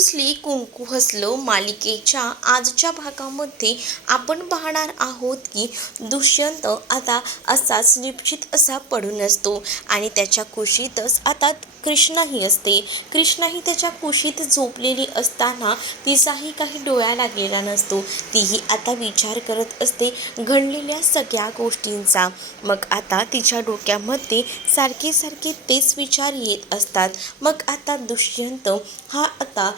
रुसली कुंकू हसलो मालिकेच्या आजच्या भागामध्ये आपण पाहणार आहोत की दुष्यंत आता असाच निश्चित असा पडून असतो आणि त्याच्या कुशीतच आता कृष्णाही असते. कृष्णाही त्याच्या कुशीत झोपलेली असताना तिचाही काही डोळा लागलेला नसतो. तीही आता विचार करत असते घडलेल्या सगळ्या गोष्टींचा. मग आता तिच्या डोक्यामध्ये सारखे सारखे तेच विचार येत असतात. मग आता दुष्यंत हा आता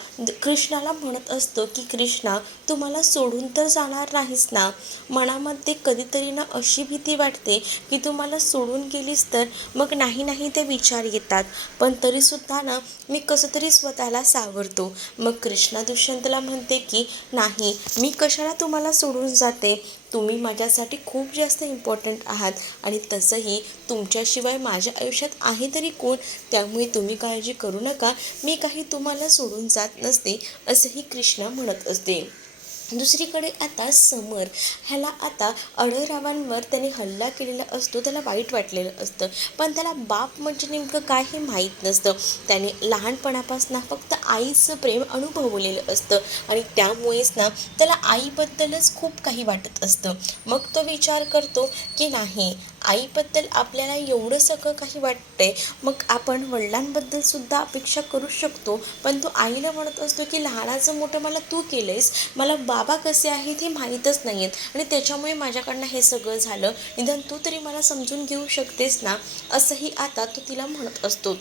कृष्णाला म्हणत असतो की कृष्णा, तू मला सोडून तर जाणार नाहीस ना. मनामध्ये कधीतरी ना अशी भीती वाटते की तू मला सोडून गेलीस तर मग नाही नाही ते विचार येतात, पण तरीसुद्धा ना मी कसं तरी स्वतःला सावरतो. मग कृष्णा दुष्यंतला म्हणते की नाही, मी कशाला तुम्हाला सोडून जाते. तुम्ही माझ्यासाठी खूप जास्त इम्पॉर्टंट आहात आणि तसंही तुमच्याशिवाय माझ्या आयुष्यात आहे तरी कोण. त्यामुळे तुम्ही काळजी करू नका, मी काही तुम्हाला सोडून जात नसते, असंही कृष्णा म्हणत असते. दुसरीकडे आता समर ह्याला आता अढळरावांवर त्याने हल्ला केलेला असतो. त्याला वाईट वाटलेलं असतं, पण त्याला बाप म्हणजे नेमकं काय हे माहीत नसतं. त्याने लहानपणापासून फक्त आईचं प्रेम अनुभवलेलं असतं आणि त्यामुळेच ना त्याला आईबद्दलच खूप काही वाटत असतं. मग तो विचार करतो की नाही, आईबद्दल आपल्याला एवढं सगळं काही वाटतंय, मग आपण वडिलांबद्दल सुद्धा अपेक्षा करू शकतो. पण तो आईला म्हणत असतो की लहानाचं मोठं मला तू केलंयस, मला बाबा कसे आहेत हे माहीतच नाही आहेत आणि त्याच्यामुळे माझ्याकडनं हे सगळं झालं, निदान तू तरी मला समजून घेऊ शकतेस ना, असंही आता तो तिला म्हणत असतो.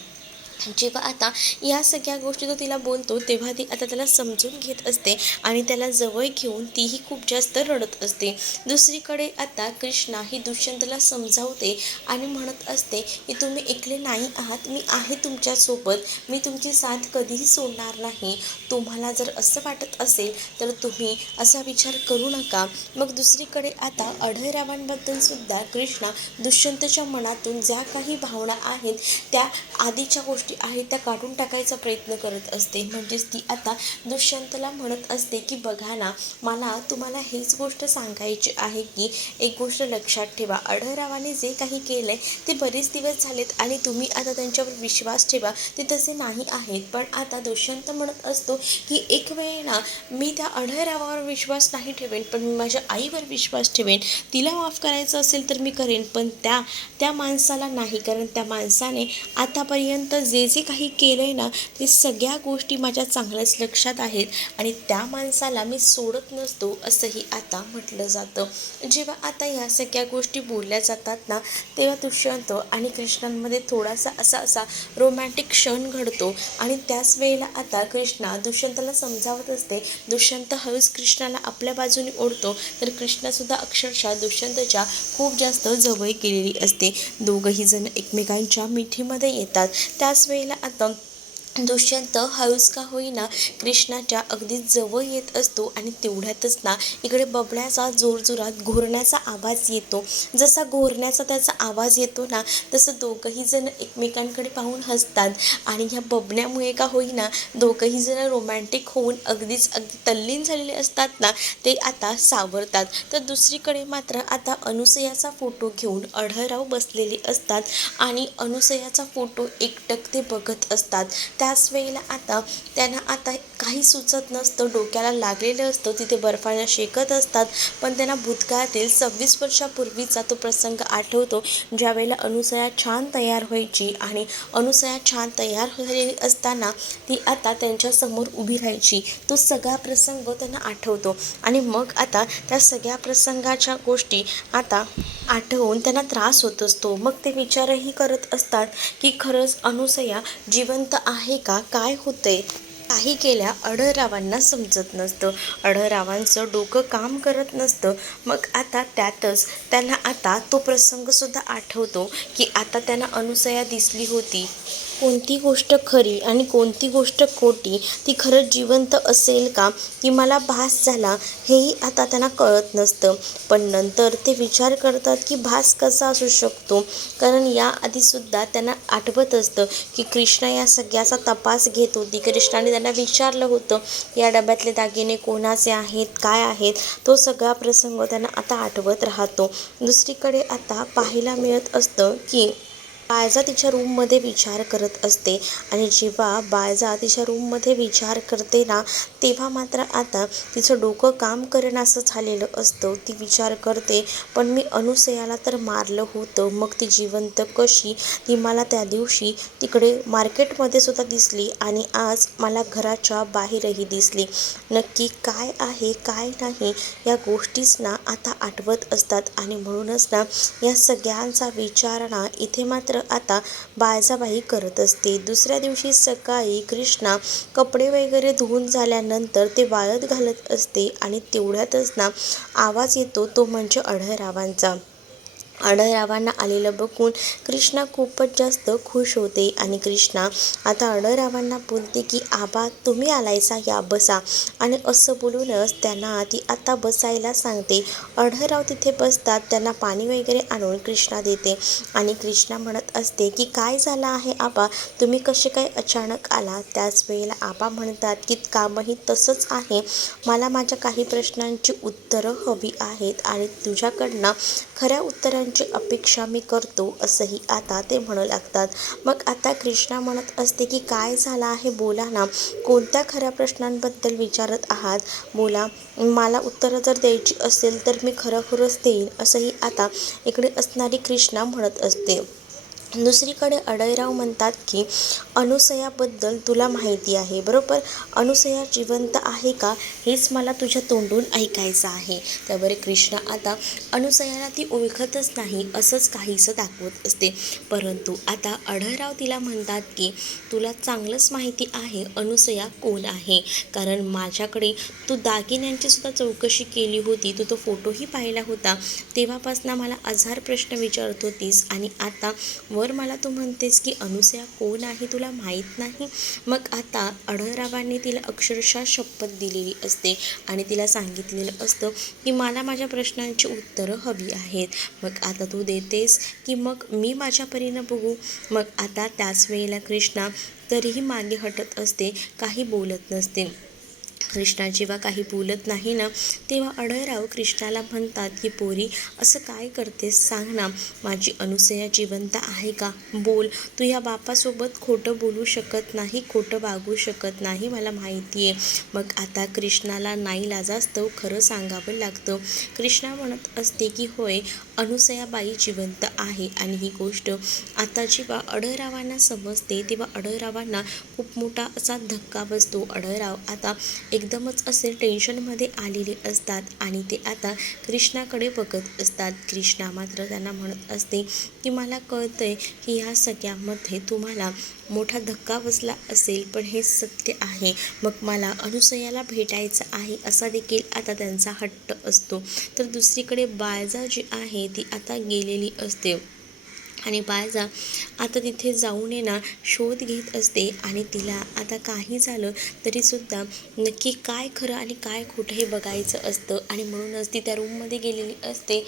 जेव्हा आता या सगळ्या गोष्टी तो तिला बोलतो तेव्हा ती आता त्याला समजून घेत असते आणि त्याला जवळ घेऊन तीही खूप जास्त रडत असते. दुसरीकडे आता कृष्णा ही दुष्यंतला समजावते आणि म्हणत असते की तुम्ही एकले नाही आहात, मी आहे तुमच्यासोबत, मी तुमची साथ कधीही सोडणार नाही. तुम्हाला जर असं वाटत असेल तर तुम्ही असा विचार करू नका. मग दुसरीकडे आता अढळरावांबद्दल सुद्धा कृष्णा दुष्यंतच्या मनातून ज्या काही भावना आहेत त्या आधीच्या गोष्टी आहेत त्या काढून टाकायचा प्रयत्न करत असते. म्हणजेच ती आता दुष्यंतला म्हणत असते की बघा ना, मला तुम्हाला हेच गोष्ट सांगायची आहे की एक गोष्ट लक्षात ठेवा, अढळरावाने जे काही केलंय ते बरेच दिवस झालेत आणि तुम्ही आता त्यांच्यावर विश्वास ठेवा, ते तसे नाही आहेत. पण आता दुष्यंत म्हणत असतो की एक वेळ ना मी त्या अढळरावावर विश्वास नाही ठेवेन, पण मी माझ्या आईवर विश्वास ठेवेन. तिला माफ करायचं असेल तर मी करेन, पण त्या माणसाला नाही, कारण त्या माणसाने आतापर्यंत जे जे काही केलं आहे ना ते सगळ्या गोष्टी माझ्या चांगल्याच लक्षात आहेत आणि त्या माणसाला मी सोडत नसतो, असंही आता म्हटलं जातं. जेव्हा आता या सगळ्या गोष्टी बोलल्या जातात ना तेव्हा दुष्यंत आणि कृष्णांमध्ये थोडासा असा रोमॅन्टिक क्षण घडतो आणि त्याच वेळेला आता कृष्णा दुष्यंतला समजावत असते. दुष्यंत हळूच कृष्णाला आपल्या बाजूने ओढतो तर कृष्णासुद्धा अक्षरशः दुष्यंतच्या खूप जास्त जवळ केलेली असते. दोघंही जण एकमेकांच्या मिठीमध्ये येतात. त्याच वेळेला आता दुष्यंत हळूच का होईना कृष्णाच्या अगदी जवळ येत असतो आणि तेवढ्यातच ना इकडे बबड्याचा जोरजोरात घोरण्याचा आवाज येतो. जसा घोरण्याचा त्याचा आवाज येतो ना तसं दोघंही जण एकमेकांकडे पाहून हसतात आणि ह्या बबण्यामुळे का होईना दोघंही जण रोमॅन्टिक होऊन अगदी तल्लीन झालेले असतात ना ते आता सावरतात. तर दुसरीकडे मात्र आता अनुसयाचा फोटो घेऊन अढळराव बसलेले असतात आणि अनुसयाचा फोटो एकटक ते बघत असतात. त्याच वेळेला आता त्यांना आता काही सुचत नसतं, डोक्याला लागलेलं असतं, तिथे बर्फानं शेकत असतात. पण त्यांना भूतकाळातील 26 वर्षापूर्वीचा तो प्रसंग आठवतो, ज्यावेळेला अनुसया छान तयार व्हायची आणि अनुसया छान तयार झालेली असताना ती आता त्यांच्यासमोर उभी राहायची. तो सगळा प्रसंग त्यांना आठवतो आणि मग आता त्या सगळ्या प्रसंगाच्या गोष्टी आता आठवून त्यांना त्रास होत असतो. मग ते विचारही करत असतात की खरंच अनुसया जिवंत आहे का, काय होतंय. काही केल्या अढळरावांना समजत नसतं, अढळरावांचं डोकं काम करत नसतं. मग आता त्यातच त्यांना आता तो प्रसंगसुद्धा आठवतो की आता त्यांना अनुसया दिसली होती. कोणती गोष्ट खरी आणि कोणती गोष्ट खोटी, ती खरंच जिवंत असेल का, की मला भास झाला, हेही आता त्यांना कळत नसतं. पण नंतर ते विचार करतात की भास कसा असू शकतो, कारण याआधीसुद्धा त्यांना आठवत असतं की कृष्णा या सगळ्याचा तपास घेत होती. कृष्णाने त्यांना विचारलं होतं या डब्यातले दागिने कोणाचे आहेत, काय आहेत. तो सगळा प्रसंग त्यांना आता आठवत राहतो. दुसरीकडे आता पाहायला मिळत असतं की बाळजा तिच्या रूममध्ये विचार करत असते आणि जेव्हा बाळजा तिच्या रूममध्ये विचार करते ना, तेव्हा मात्र आता तिचं डोकं काम करेनासं झालेलं असतं. ती विचार करते, पण मी अनुसयाला तर मारलं होतं, मग ती जिवंत कशी? ती मला त्या दिवशी तिकडे मार्केटमध्ये सुद्धा दिसली आणि आज मला घराच्या बाहेरही दिसली. नक्की काय आहे काय नाही या गोष्टीच ना आता आठवत असतात आणि म्हणूनच ना या सगळ्यांचा विचार ना इथे मात्र आता बाळजाबाई करत असते. दुसऱ्या दिवशी सकाळी कृष्णा कपडे वगैरे धुवून झाल्यानंतर ते वाळत घालत असते आणि तेवढ्यातच ना आवाज येतो, तो म्हणजे अढळरावांचा. अढळरावांना आलेलं बघून कृष्णा खूपच जास्त खुश होते आणि कृष्णा आता अढळरावांना बोलते की आबा तुम्ही आलायसा, या बसा. आणि असं बोलूनच त्यांना ती आता बसायला सांगते. अढळराव तिथे बसतात, त्यांना पाणी वगैरे आणून कृष्णा देते आणि कृष्णा म्हणत असते की काय झालं आहे आबा, तुम्ही कसे काय अचानक आला? त्याच वेळेला आबा म्हणतात की कामही तसंच आहे, मला माझ्या काही प्रश्नांची उत्तरं हवी आहेत आणि तुझ्याकडनं खऱ्या उत्तरांची अपेक्षा मी करतो, असंही आता ते म्हणू लागतात. मग आता कृष्णा म्हणत असते की काय झालं आहे बोला ना, कोणत्या खऱ्या प्रश्नांबद्दल विचारत आहात, बोला. मला उत्तरं जर द्यायची असेल तर मी खरोखरच देईन, असंही आता इकडे असणारी कृष्णा म्हणत असते. दुसरीकडे अढळराव म्हणतात की अनुसयाबद्दल तुला माहिती आहे बरोबर, अनुसया जिवंत आहे का हेच मला तुझ्या तोंडून ऐकायचं आहे. त्यावर कृष्णा आता अनुसयाला ती ओळखतच नाही असंच काहीसं दाखवत असते. परंतु आता अढळराव तिला म्हणतात की तुला चांगलंच माहिती आहे अनुसया कोण आहे, कारण माझ्याकडे तू दागिन्यांची सुद्धा चौकशी केली होती, तू तो फोटोही पाहिला होता, तेव्हापासून मला हजार प्रश्न विचारत होतीस आणि आता वर मला तू म्हणतेस की अनुसया कोण आहे तुला माहीत नाही. मग आता अढळरावांनी तिला अक्षरशः शपथ दिलेली असते आणि तिला सांगितलेलं असतं की मला माझ्या प्रश्नांची उत्तरं हवी आहेत. मग आता तू देतेस की मग मी माझ्या परीनं बघू. मग आता त्याच वेळेला कृष्णा तरीही मागे हटत असते, काही बोलत नसते. कृष्णा जेव्हा काही बोलत नाही ना, तेव्हा अढळराव कृष्णाला म्हणतात की पोरी असं काय करतेस सांग ना, माझी अनुसया जिवंत आहे का, बोल. तू ह्या बापासोबत खोटं बोलू शकत नाही, खोटं वागू शकत नाही, मला माहिती आहे. मग आता कृष्णाला नाईलाजास्तव खरं सांगावं लागतं. कृष्णा म्हणत असते की होय अनुसयाबाई जिवंत आहे आणि ही गोष्ट आता जेव्हा अढळरावांना समजते तेव्हा अढळरावांना खूप मोठा असा धक्का बसतो. अढळराव आता एकदमच असे टेन्शनमध्ये आलेले असतात आणि ते आता कृष्णाकडे बघत असतात. कृष्णा मात्र त्यांना म्हणत असते की मला कळतंय की ह्या सगळ्यामध्ये तुम्हाला मोठा धक्का बसला असेल, पण हे सत्य आहे. मग मला अनुसयाला भेटायचं आहे असा देखील आता त्यांचा हट्ट असतो. तर दुसरीकडे बाळजा जी आहे ती आता गेलेली असते आणि बाळजा आता तिथे जाऊन ना शोध घेत असते आणि तिला आता काही झालं तरीसुद्धा नक्की काय खरं आणि काय खोटं हे बघायचं असतं आणि म्हणूनच ती त्या रूममध्ये गेलेली असते,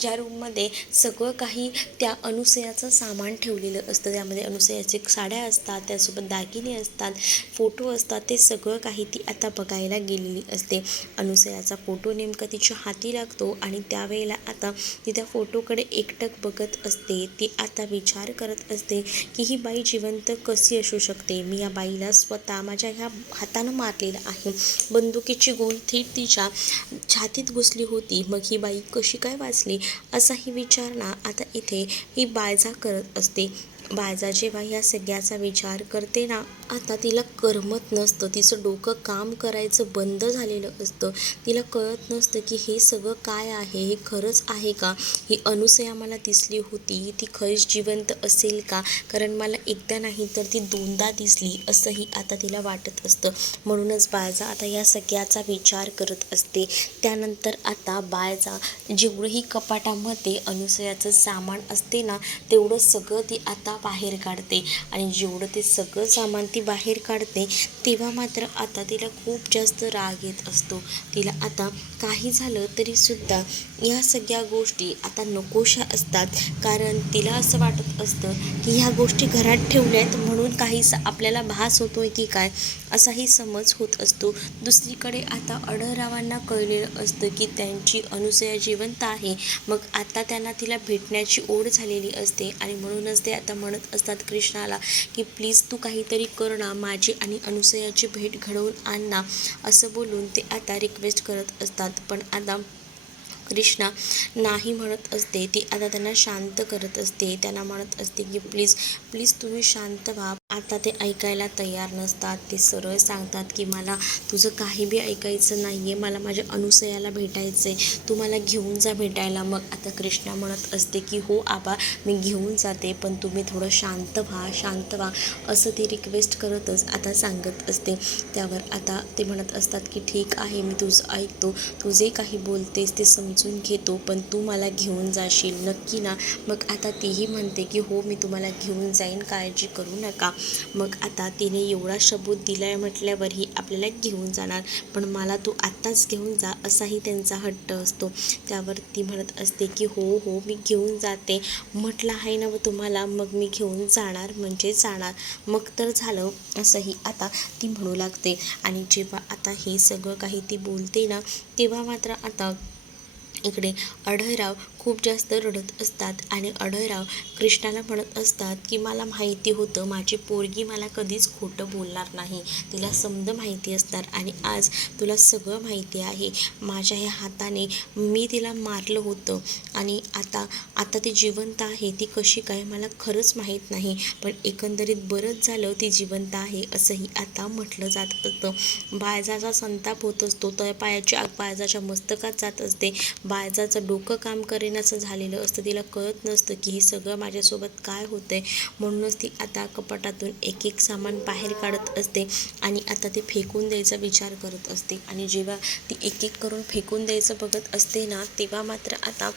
ज्या रूममध्ये सगळं काही त्या अनुसयाचं सामान ठेवलेलं असतं. त्यामध्ये अनुसयाचे साड्या असतात, त्यासोबत दागिने असतात, फोटो असतात, ते सगळं काही ती आता बघायला गेलेली असते. अनुसयाचा फोटो नेमका तिच्या हाती लागतो आणि त्यावेळेला आता ती त्या फोटोकडे एकटक बघत असते. ती आता विचार करत असते की ही बाई जिवंत कशी असू शकते, मी या बाईला स्वतः माझ्या ह्या हातानं मारलेलं आहे, बंदुकीची गोळी थेट तिच्या छातीत घुसली होती, मग ही बाई कशी काय वाचली, असाही विचार ना आता इथे ही बाळजा करत असते. बाळजा जेव्हा ह्या सगळ्याचा विचार करते ना, आता तिला करमत नसतं, तिचं डोकं काम करायचं बंद झालेलं असतं. तिला कळत नसतं की हे सगळं काय आहे, हे खरंच आहे का, ही अनुसया मला दिसली होती ती खरीच जिवंत असेल का, कारण मला एकदा नाही तर ती दोनदा दिसली, असंही आता तिला वाटत असतं. म्हणूनच बाळजा आता या सगळ्याचा विचार करत असते. त्यानंतर आता बाळजा जेवढंही कपाटामध्ये अनुसयाचं सामान असते ना, तेवढं सगळं ती आता बाहेर काढते आणि जेवढं ते सगळं सामान ती बाहेर काढते तेव्हा मात्र आता तिला खूप जास्त राग येत असतो. तिला आता काही झालं तरीसुद्धा या सगळ्या गोष्टी आता नकोशा असतात, कारण तिला असं वाटत असतं की ह्या गोष्टी घरात ठेवल्यात म्हणून काहीसा आपल्याला भास होतोय की काय, असाही समज होत असतो. दुसरीकडे आता अढळरावांना कळलेलं असतं की त्यांची अनुसया जिवंत आहे. मग आता त्यांना तिला भेटण्याची ओढ झालेली असते आणि म्हणूनच ते आता म्हणत असतात कृष्णाला की प्लीज तू काहीतरी कर ना, माझी आणि अनुसयाची भेट घडवून आण ना, असं बोलून ते आता रिक्वेस्ट करत असतात. पण आता कृष्णा नाही म्हणत असते. ती आता त्यांना शांत करत असते. त्यांना म्हणत असते की प्लीज प्लीज तुम्ही शांत व्हा. आता ते ऐकायला तयार नसतात. ते सरळ सांगतात की मला तुझं काही बी ऐकायचं नाही आहे, मला माझ्या अनुसयाला भेटायचं आहे, तू मला घेऊन जा भेटायला. मग आता कृष्णा म्हणत असते की हो आबा मी घेऊन जाते, पण तुम्ही थोडं शांत व्हा शांत व्हा, असं ती रिक्वेस्ट करतच आता सांगत असते. त्यावर आता ते म्हणत असतात की ठीक आहे मी तुझं ऐकतो, तू जे काही बोलतेस ते समजून घेतो, पण तू मला घेऊन जाशील नक्की ना. मग आता तीही म्हणते की हो मी तुम्हाला घेऊन जाईन, काळजी करू नका. मग आता तिने एवढा सबूत दिलाय म्हटल्यावरही आपल्याला घेऊन जाणार, पण मला तू आत्ताच घेऊन जा असाही त्यांचा हट्ट असतो. त्यावर ती म्हणत असते की हो हो मी घेऊन जाते, म्हटलं आहे ना व तुम्हाला, मग मी घेऊन जाणार म्हणजे जाणार, मग तर झालं, असंही आता ती म्हणू लागते. आणि जेव्हा आता हे सगळं काही ती बोलते ना, तेव्हा मात्र आता इकडे अढळराव खूप जास्त रडत असतात आणि अढळराव कृष्णाला म्हणत असतात की मला माहिती होतं माझी पोरगी मला कधीच खोटं बोलणार नाही, तिला समज माहिती असणार आणि आज तुला सगळं माहिती आहे. माझ्या ह्या हाताने मी तिला मारलं होतं आणि आता आता ती जिवंत आहे, ती कशी काय मला खरंच माहीत नाही, पण एकंदरीत बरंच झालं ती जिवंत आहे असंही आता म्हटलं जात असतं. बाळजाचा संताप होत असतो, तळपायाची आग बाळजाच्या मस्तकात जात असते. बाळजाचं डोकं काम करेनासं झालेलं असतं. तिला कळत नसतं की हे सगळं माझ्यासोबत काय होतंय. म्हणूनच ती आता कपाटातून एक एक सामान बाहेर काढत असते आणि आता ते फेकून द्यायचा विचार करत असते. आणि जेव्हा ती एक एक करून फेकून द्यायचं बघत असते ना, तेव्हा मात्र आता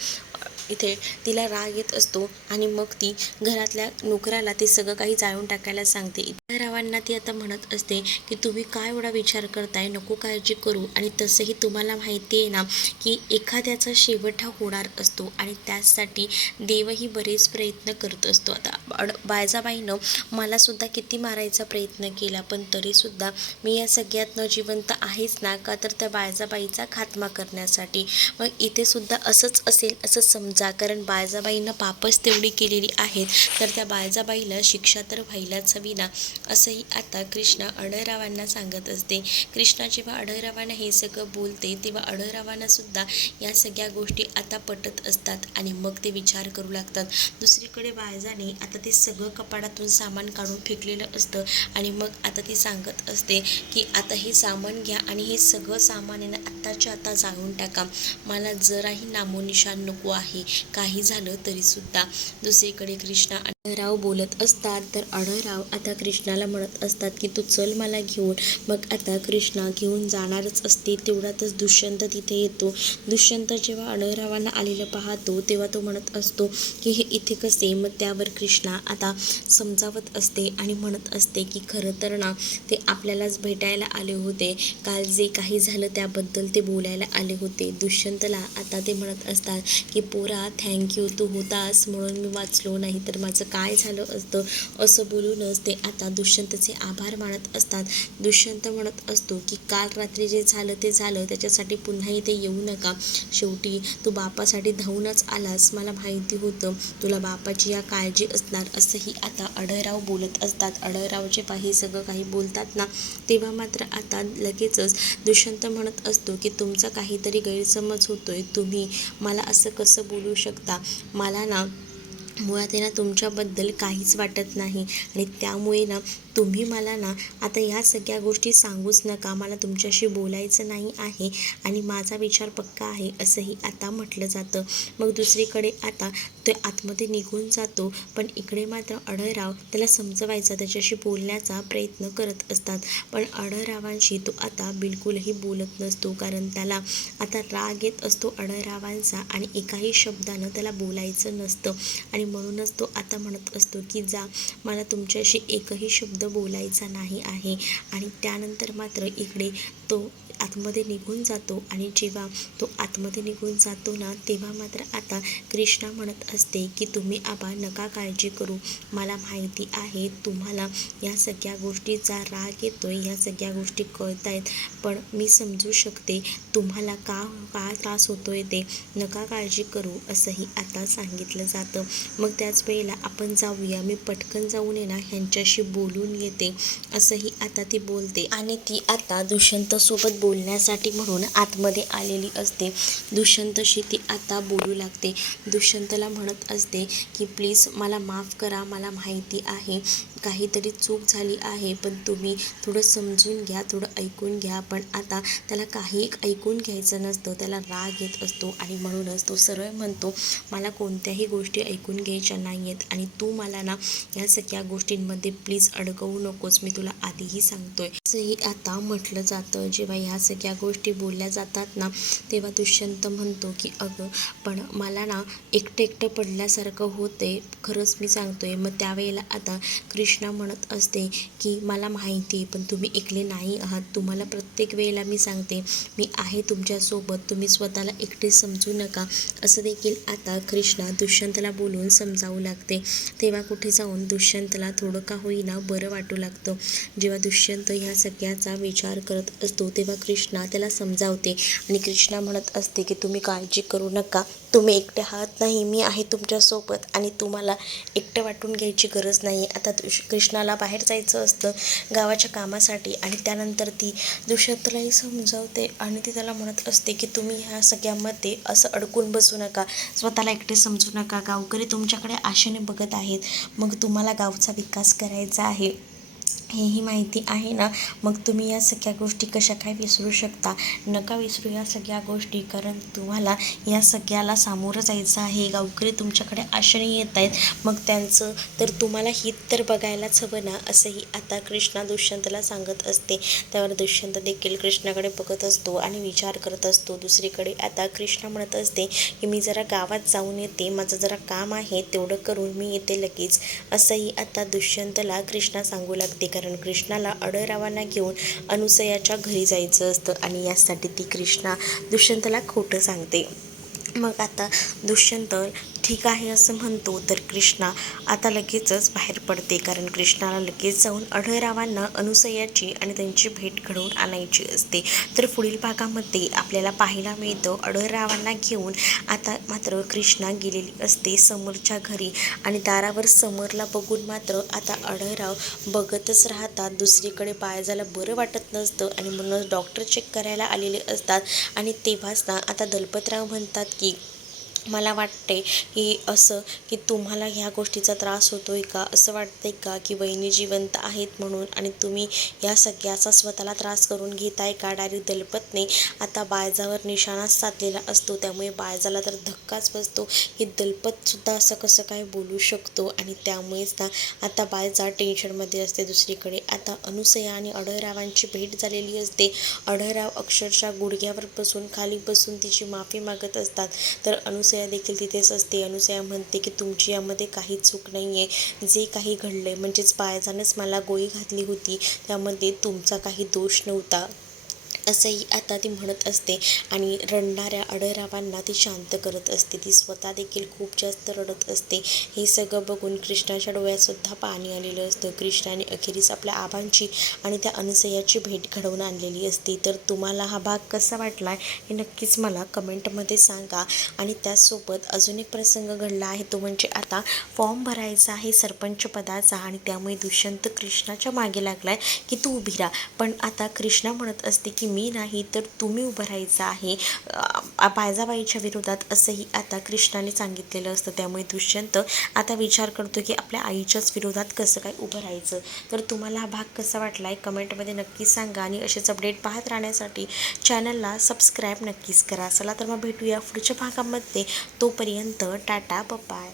इथे तिला राग येत असतो आणि मग ती घरातल्या नोकराला ते सगळं काही जाळून टाकायला सांगते. इतर रावांना ती आता म्हणत असते की तुम्ही काय एवढा विचार करताय, नको काळजी करू, आणि तसंही तुम्हाला माहिती आहे ना की एखाद्याचा शेवट हा होणार असतो आणि त्यासाठी देवही बरेच प्रयत्न करत असतो. आता बायजाबाईनं मला सुद्धा किती मारायचा प्रयत्न केला, पण तरीसुद्धा मी या सगळ्यात न जिवंत आहेच ना, का तर त्या बायजाबाईचा खात्मा करण्यासाठी. मग इथे सुद्धा असंच असेल असं समजा, कारण बायजाबाईनं पापच तेवढी केलेली आहेत, तर त्या बायजाबाईला शिक्षा तर व्हायलाच हवी ना, असंही आता कृष्णा अढळरावांना सांगत असते. कृष्णा जेव्हा अढळरावांना हे सगळं बोलते तेव्हा अढळरावांना सुद्धा या सगळ्या गोष्टी आता पटत असतात आणि मग ते विचार करू लागतात. दुसरीकडे बायजाने आता ते सगळं कपाटातून सामान काढून फेकलेलं असतं आणि मग आता ती सांगत असते की आता हे सामान घ्या आणि हे सगळं सामान आहे ना आत्ताच्या आता जाळून टाका, मला जराही नामोनिशान नको आहे, काही झालं तरीसुद्धा. दुसरीकडे कृष्णा अढळराव बोलत असतात, तर अढळराव आता कृष्णाला म्हणत असतात की तू चल मला घेऊन. मग आता कृष्णा घेऊन जाणारच असते, तेवढ्यातच दुष्यंत तिथे येतो. दुष्यंत जेव्हा अढळरावांना आलेलं पाहतो तेव्हा तो म्हणत असतो की हे इथे कसे. मग त्यावर कृष्णा आता समजावत असते आणि म्हणत असते की खरं तर ना ते आपल्यालाच भेटायला आले होते, काल जे काही झालं त्याबद्दल ते बोलायला आले होते. दुष्यंतला आता ते म्हणत असतात की पोरा थँक्यू, तू होतास म्हणून मी वाचलो, नाही तर माझं काय झालं असतं, असं बोलूनच ते आता दुष्यंतचे आभार मानत असतात. दुष्यंत म्हणत असतो की काल रात्री जे झालं ते झालं, त्याच्यासाठी पुन्हा इथे येऊ नका, शेवटी तू बापासाठी धावूनच आलास, मला माहिती होतं तुला बापाची या काळजी असणार, असंही आता अढळराव बोलत असतात. अढळराव जेव्हा हे सगळं काही बोलतात ना, तेव्हा मात्र आता लगेचच दुष्यंत म्हणत असतो की तुमचा काहीतरी गैरसमज होतोय, तुम्ही मला असं कसं बोलू शकता, मला ना मुळात आहे ना तुमच्याबद्दल काहीच वाटत नाही आणि त्यामुळे ना तुम्ही मला ना आता ह्या सगळ्या गोष्टी सांगूच नका, मला तुमच्याशी बोलायचं नाही आहे आणि माझा विचार पक्का आहे, असंही आता म्हटलं जातं. मग दुसरीकडे आता ते आतमध्ये निघून जातो, पण इकडे मात्र अढळराव त्याला समजवायचा, त्याच्याशी बोलण्याचा प्रयत्न करत असतात, पण अढळरावांशी तो आता बिलकुलही बोलत नसतो, कारण त्याला आता राग येत असतो अढळरावांचा आणि एकाही शब्दानं त्याला बोलायचं नसतं आणि म्हणूनच तो आता म्हणत असतो की जा, मला तुमच्याशी एकही शब्द बोलायचा नाही आहे. आणि त्यानंतर मात्र इकडे तो आतमध्ये निघून जातो आणि जेव्हा तो आतमध्ये निघून जातो ना, तेव्हा मात्र आता कृष्णा म्हणत असते की तुम्ही आबा नका काळजी करू, मला माहिती आहे तुम्हाला या सगळ्या गोष्टीचा राग येतोय, या सगळ्या गोष्टी कळत आहेत, पण मी समजू शकते तुम्हाला का का त्रास होतोय ते, नका काळजी करू असंही आता सांगितलं जातं. मग त्याच वेळेला आपण जाऊया, मी पटकन जाऊन ना ह्यांच्याशी बोलून येते असंही आता ती बोलते. आणि ती आता दुष्यंतसोबत बोलण्यासाठी म्हणून आतमध्ये आलेली असते. दुष्यंतशी ती आता बोलू लागते. दुष्यंतला म्हणत असते की प्लीज मला माफ करा, मला माहिती आहे काहीतरी चूक झाली आहे, पण तुम्ही थोडं समजून घ्या, थोडं ऐकून घ्या. पण आता त्याला काही ऐकून घ्यायचं नसतं, त्याला राग येत असतो आणि म्हणूनच तो सरळ म्हणतो मला कोणत्याही गोष्टी ऐकून घ्यायच्या नाही आहेत आणि तू मला ना या सगळ्या गोष्टींमध्ये प्लीज अडकवू नकोस, मी तुला आधीही सांगतोय असंही आता म्हटलं जातं. जेव्हा ह्या सगळ्या गोष्टी बोलल्या जातात ना, तेव्हा दुष्यंत म्हणतो की अगं पण मला ना एकटं एकटं पडल्यासारखं होतंय, खरंच मी सांगतोय. मग त्यावेळेला आता कृष्णा म्हणत असते की मला माहिती आहे, पण तुम्ही एकले नाही आहात, तुम्हाला प्रत्येक वेळेला मी सांगते मी आहे तुमच्यासोबत, तुम्ही स्वतःला एकटे समजू नका असं देखील आता कृष्णा दुष्यंतला बोलून समजावू लागते. तेव्हा कुठे जाऊन दुष्यंतला थोडं का होईना बरं वाटू लागतं. जेव्हा दुष्यंत ह्या सगळ्याचा विचार करत असतो तेव्हा कृष्णा त्याला समजावते आणि कृष्णा म्हणत असते की तुम्ही काळजी करू नका, तुम्ही एकटे आहात नाही, मी आहे तुमच्यासोबत आणि तुम्हाला एकटं वाटून घ्यायची गरज नाही. आता कृष्णाला बाहेर जायचं असतं गावाच्या कामासाठी आणि त्यानंतर ती दुष्यंतलाही समजावते आणि ती त्याला म्हणत असते की तुम्ही ह्या सगळ्यामध्ये असं अडकून बसू नका, स्वतःला एकटे समजू नका, गावकरी तुमच्याकडे आशेने बघत आहेत, मग तुम्हाला गावचा विकास करायचा आहे हेही माहिती आहे ना, मग तुम्ही या सगळ्या गोष्टी कशा काय विसरू शकता, नका विसरू या सगळ्या गोष्टी, कारण तुम्हाला या सगळ्याला सामोरं जायचं आहे. गावकरी तुमच्याकडे आशेने येत आहेत, मग त्यांचं तर तुम्हाला हित तर बघायलाच हवं ना असंही आता कृष्णा दुष्यंतला सांगत असते. त्यावर दुष्यंत देखील कृष्णाकडे बघत असतो आणि विचार करत असतो. दुसरीकडे आता कृष्णा म्हणत असते की मी जरा गावात जाऊन येते, माझं जरा काम आहे तेवढं करून मी येते लगेच असंही आता दुष्यंतला कृष्णा सांगू लागते. कारण कृष्णाला अडरावांना घेऊन अनुसयाच्या घरी जायचं असतं आणि यासाठी ती कृष्णा दुष्यंतला खोटं सांगते. मग आता दुष्यंत ठीक आहे असं म्हणतो तर कृष्णा आता लगेचच बाहेर पडते. कारण कृष्णाला लगेच जाऊन अढळरावांना अनुसयाची आणि त्यांची भेट घडवून आणायची असते. तर पुढील भागामध्ये आपल्याला पाहायला मिळतं अढळरावांना घेऊन आता मात्र कृष्णा गेलेली असते समरच्या घरी आणि दारावर समरला बघून मात्र आता अढळराव बघतच राहतात. दुसरीकडे बाळजाला बरं वाटत नसतं आणि म्हणूनच डॉक्टर चेक करायला आलेले असतात आणि तेव्हाच ना आता दलपतराव म्हणतात की मला वाटते की असं की तुम्हाला ह्या गोष्टीचा त्रास होतो आहे का, असं वाटतं आहे का की वहिनी जिवंत आहेत म्हणून आणि तुम्ही या सगळ्याचा स्वतःला त्रास करून घेताय का. डायरेक्ट दलपतने आता बाळजावर निशाणाच साधलेला असतो. त्यामुळे बाळजाला तर धक्काच बसतो की दलपतसुद्धा असं कसं काय बोलू शकतो आणि त्यामुळेच ना आता बाळजा टेन्शनमध्ये असते. दुसरीकडे आता अनुसया आणि अढळरावांची भेट झालेली असते. अढळराव अक्षरशः गुडघ्यावर बसून खाली बसून तिची माफी मागत असतात. तर अनुसया देखील तिथेच असते. अनुसया म्हणते की तुमची यामध्ये काही चूक नाही आहे, जे काही घडलंय म्हणजेच बाळजानेच मला गोळी घातली होती त्यामध्ये तुमचा काही दोष नव्हता असंही आता ती म्हणत असते आणि रडणाऱ्या अढळरावांना ती शांत करत असते. ती स्वतः देखील खूप जास्त रडत असते. हे सगळं बघून कृष्णाच्या डोळ्यातसुद्धा पाणी आलेलं असतं. कृष्णाने अखेरीस आपल्या आबांची आणि त्या अनुसयाची भेट घडवून आणलेली असते. तर तुम्हाला हा भाग कसा वाटला हे नक्कीच मला कमेंटमध्ये सांगा. आणि त्याचसोबत अजून एक प्रसंग घडला आहे, तो म्हणजे आता फॉर्म भरायचा आहे सरपंच पदाचा आणि त्यामुळे दुष्यंत कृष्णाच्या मागे लागला आहे की तू उभी राहा. पण आता कृष्णा म्हणत असते की मी नाही तर तुम्ही उभं राहायचं आहे बाळजाबाईच्या विरोधात असंही आता कृष्णाने सांगितलेलं असतं. त्यामुळे दुष्यंत आता विचार करतो की आपल्या आईच्याच विरोधात कसं काय उभं राहायचं. तर तुम्हाला हा भाग कसा वाटला आहे कमेंटमध्ये नक्कीच सांगा आणि असेच अपडेट पाहत राहण्यासाठी चॅनलला सबस्क्राईब नक्कीच करा. चला तर मग भेटूया पुढच्या भागामध्ये. तोपर्यंत टाटा बाय.